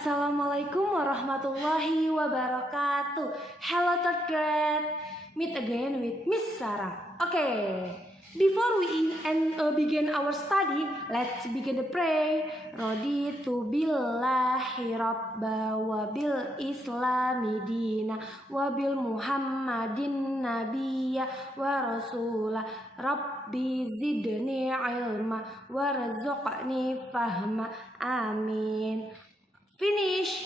Assalamualaikum warahmatullahi wabarakatuh. Hello third grade, meet again with Miss Sarah. Before we begin our study, let's begin the pray. Raditu billahi rabba wa bil islami dina wa bil muhammadin nabiyya wa rasulah. Rabbi zidni ilma warzuqni fahma. Amin. Finish.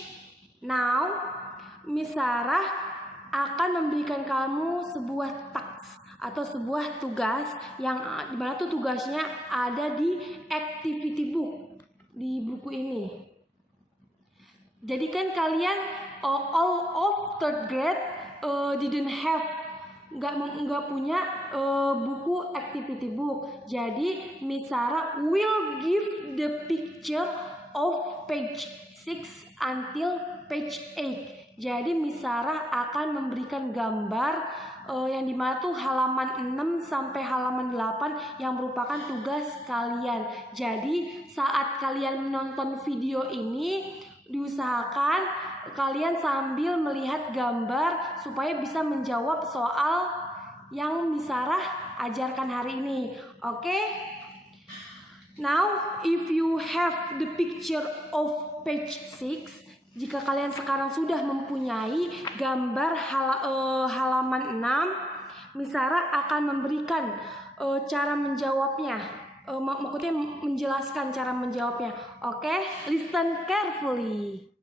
Now, Miss Sarah akan memberikan kamu sebuah task atau sebuah tugas yang dimana tuh tugasnya ada di activity book, di buku ini. Jadi kan kalian all of third grade didn't have, nggak punya buku activity book. Jadi Miss Sarah will give the picture of page 6 until page 8. Jadi Miss Sarah akan memberikan gambar yang dimana tuh halaman 6 sampai halaman 8 yang merupakan tugas kalian. Jadi saat kalian menonton video ini, diusahakan kalian sambil melihat gambar supaya bisa menjawab soal yang Miss Sarah ajarkan hari ini. Now, if you have the picture of page 6, jika kalian sekarang sudah mempunyai gambar halaman 6, Miss Sarah akan memberikan cara menjawabnya. Maksudnya menjelaskan cara menjawabnya. Listen carefully.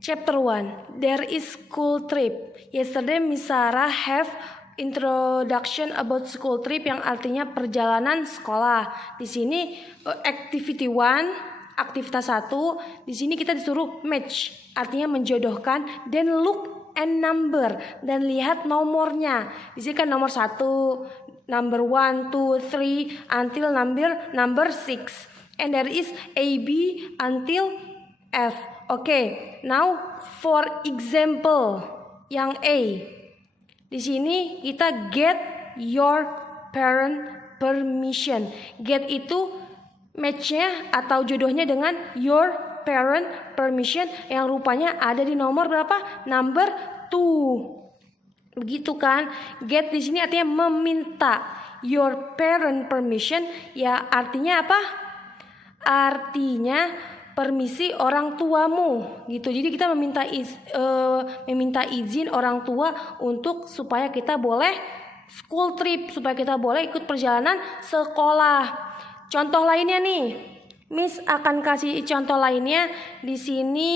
Chapter 1. There is school trip. Yesterday Miss Sarah have introduction about school trip yang artinya perjalanan sekolah. Di sini activity 1, aktivitas 1. Di sini kita disuruh match, artinya menjodohkan, then look and number, dan lihat nomornya. Di sini kan nomor 1, number 1, 2, 3 until number 6. And there is A, B until F. Now for example yang A. Di sini kita get your parent permission. Get itu match-nya atau jodohnya dengan your parent permission yang rupanya ada di nomor berapa? Number 2. Begitu kan? Get di sini artinya meminta. Your parent permission ya artinya apa? Artinya permisi orang tuamu gitu. Jadi kita meminta izin orang tua untuk supaya kita boleh school trip, supaya kita boleh ikut perjalanan sekolah. Contoh lainnya nih, Miss akan kasih contoh lainnya. Di sini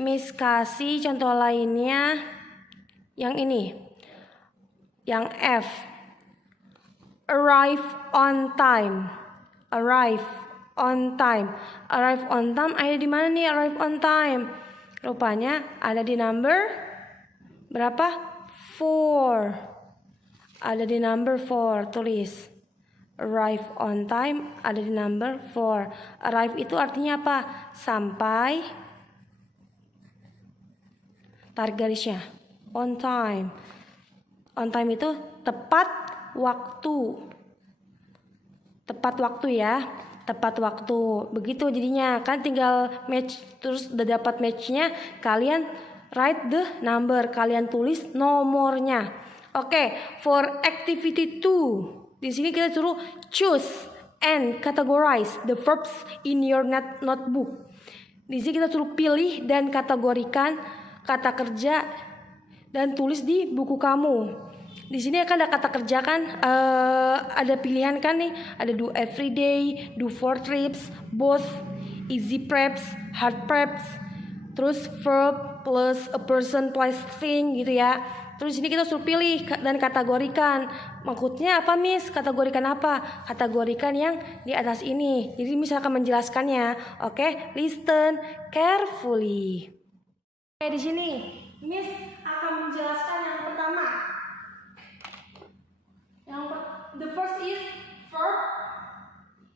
Miss kasih contoh lainnya yang ini, yang F. Arrive on time. Arrive on time. Arrive on time ada di mana nih? Arrive on time rupanya ada di number berapa? 4. Ada di number 4. Tulis arrive on time ada di number 4. Arrive itu artinya apa? Sampai. Tarik garisnya. On time. On time itu tepat waktu. Tepat waktu ya. Tepat waktu. Begitu jadinya kan tinggal match, terus udah dapat matchnya, kalian write the number, kalian tulis nomornya. For activity 2, di sini kita suruh choose and categorize the verbs in your notebook. Di sini kita suruh pilih dan kategorikan kata kerja dan tulis di buku kamu. Di sini kan ada kata kerja kan, ada pilihan kan nih, ada do every day, do 4 trips, both, easy preps, hard preps, terus verb plus a person plus thing gitu ya. Terus sini kita suruh pilih dan kategorikan. Maksudnya apa Miss? Kategorikan apa? Kategorikan yang di atas ini. Jadi Miss akan menjelaskannya. Listen carefully. Di sini Miss akan menjelaskan yang pertama. The first is verb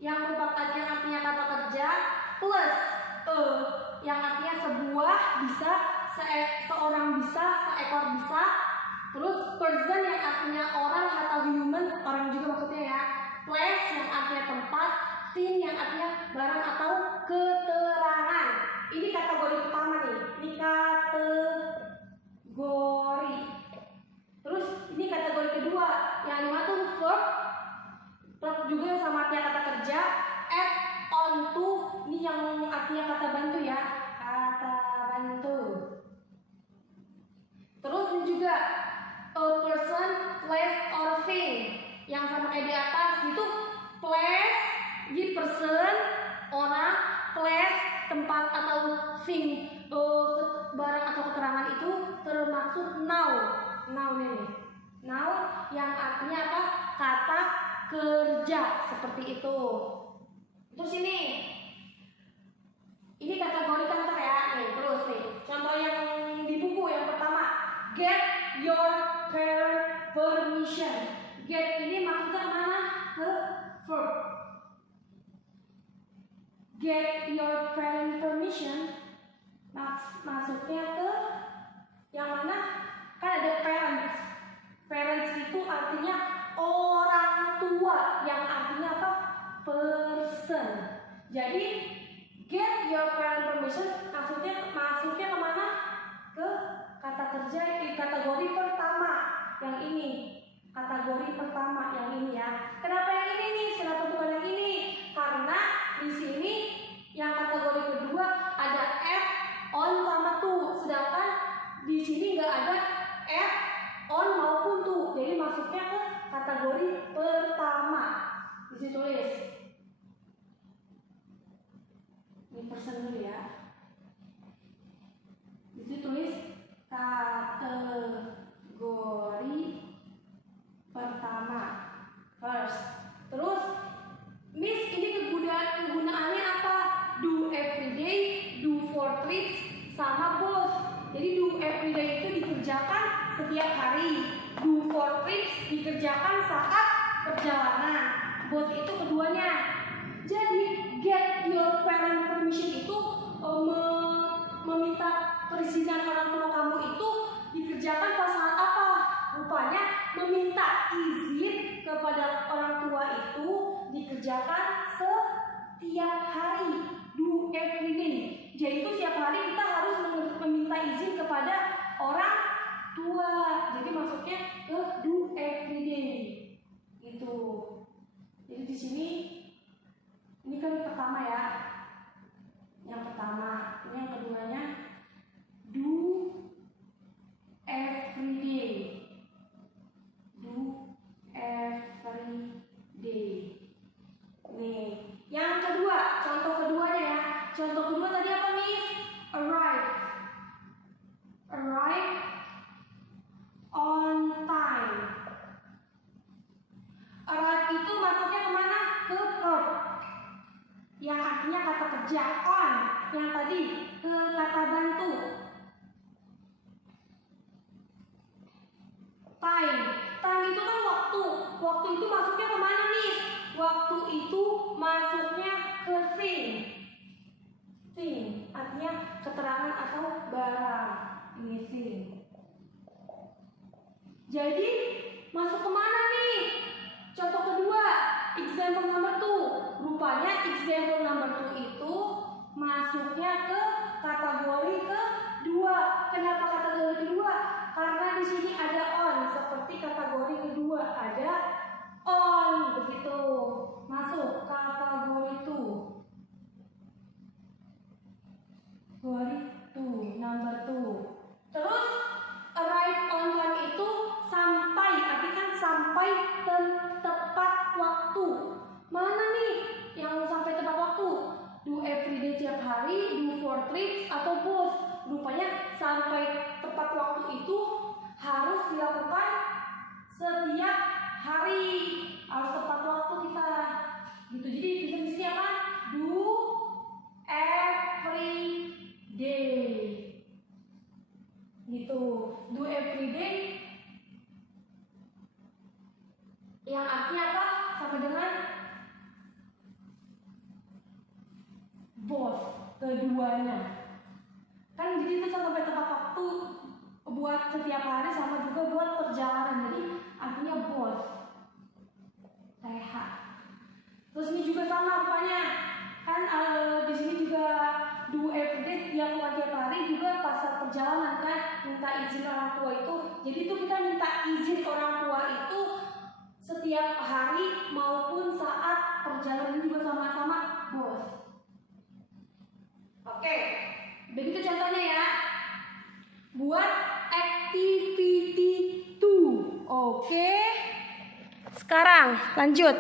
yang merupakan yang artinya kata kerja plus yang artinya sebuah, bisa, seorang bisa, seekor bisa, terus person yang artinya orang atau human, orang juga maksudnya ya, place yang artinya tempat, thing yang artinya barang atau keterangan. Ini kata artinya kata bantu ya, kata bantu. Terus ini juga a person, place or thing, yang sama kayak di atas itu place, jadi person, orang, place, tempat atau thing, barang atau keterangan itu termasuk noun. Noun ini, noun yang artinya apa? Kata kerja, seperti itu. Terus ini kategori kantor ya. Nih, terus nih. Contoh yang di buku yang pertama, get your parent permission. Get ini maksudnya mana? Ke verb. Get your parent permission maksudnya ke yang mana? Kan ada parents. Parents itu artinya orang tua, yang artinya apa? Person. Jadi get your parent permission masuknya kemana? Ke kata kerja kategori pertama yang ini. Kategori pertama yang ini ya. Kenapa yang ini nih? Kenapa bukan yang ini? Karena di sini yang kategori kedua ada at, on sama to, sedangkan di sini nggak ada at, on maupun to. Jadi masuknya ke kategori pertama. Di sini tulis. Ini persen dulu ya. Di sini tulis kategori pertama, first. Terus Miss, ini kegunaannya apa? Do everyday, do for trips, sama both. Jadi do everyday itu dikerjakan setiap hari, do for trips dikerjakan saat perjalanan, both itu keduanya. Jadi get your parent permission itu meminta perizinan orang tua kamu itu dikerjakan pas saat apa? Rupanya meminta izin kepada orang tua itu dikerjakan setiap hari, do every day. Jadi itu setiap hari kita harus meminta izin kepada orang tua. Jadi maksudnya ke do every day. Gitu. Jadi di sini ini kan pertama ya. Yang pertama, ini yang keduanya do every day. Do every day. Nih, yang kedua, contoh keduanya ya. Contoh kedua tadi apa, Miss? Arrive. Arrive on time. Arrive itu masuknya kemana? Ke verb, yang artinya kata kerja. On, yang tadi ke kata bantu. Time. Time itu kan waktu. Waktu itu masuknya kemana, Miss? Waktu itu masuknya ke thing. Thing artinya keterangan atau barang. Ini thing. Jadi masuk kemana nih? Contoh kedua, example number 2. Rupanya example number 2 itu masuknya ke kategori kedua. Kenapa kategori kedua? Karena di sini ada on, seperti kategori kedua ada on, begitu. Masuk kategori 2. Kategori 2, number 2. Terus arrive on time itu sampai, artinya sampai tepat waktu. Mana nih yang sampai tepat waktu? Do everyday tiap hari, do for trips, atau both. Rupanya sampai tepat waktu itu harus dilakukan setiap hari, harus tepat waktu kita. Gitu. Jadi di sini apa? Do every day. Gitu. Do every day yang artinya apa? Sama dengan both, keduanya. Kan jadi itu sampai tepat waktu buat setiap hari sama juga buat perjalanan. Jadi artinya both. TH. Terus ini juga sama rupanya. Kan di sini juga do every day dilakukan tiap hari juga pas saat perjalanan kan minta izin orang tua itu. Jadi itu kita minta izin orang tua itu setiap hari maupun saat perjalanan juga sama-sama both. Oke, begitu contohnya ya. Buat activity 2. Oke. Sekarang lanjut.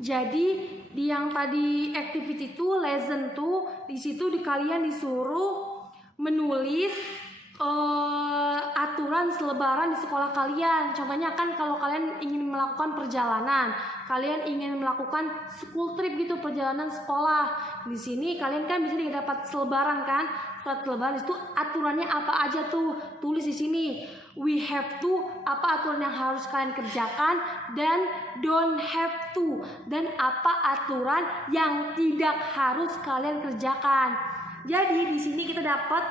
Jadi di yang tadi activity 2, lesson 2, di situ kalian disuruh menulis aturan selebaran di sekolah kalian. Contohnya kan kalau kalian ingin melakukan perjalanan, kalian ingin melakukan school trip gitu, perjalanan sekolah. Di sini kalian kan bisa dapat selebaran kan, surat selebaran itu aturannya apa aja tuh, tulis di sini. We have to, apa aturan yang harus kalian kerjakan, dan don't have to, dan apa aturan yang tidak harus kalian kerjakan. Jadi di sini kita dapat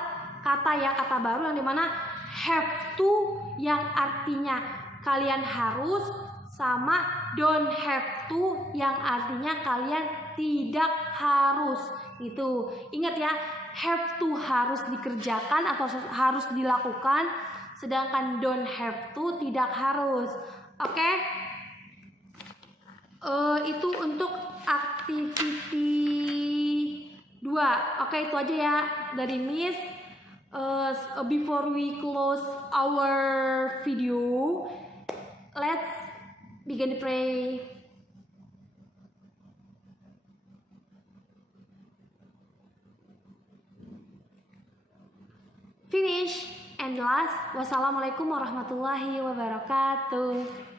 kata baru yang dimana have to yang artinya kalian harus, sama don't have to yang artinya kalian tidak harus. Itu ingat ya, have to harus dikerjakan atau harus dilakukan, sedangkan don't have to tidak harus. Oke? Itu untuk activity 2. Oke, itu aja ya dari Miss. Before we close our video, let's begin to pray. Finish and last. Wassalamualaikum warahmatullahi wabarakatuh.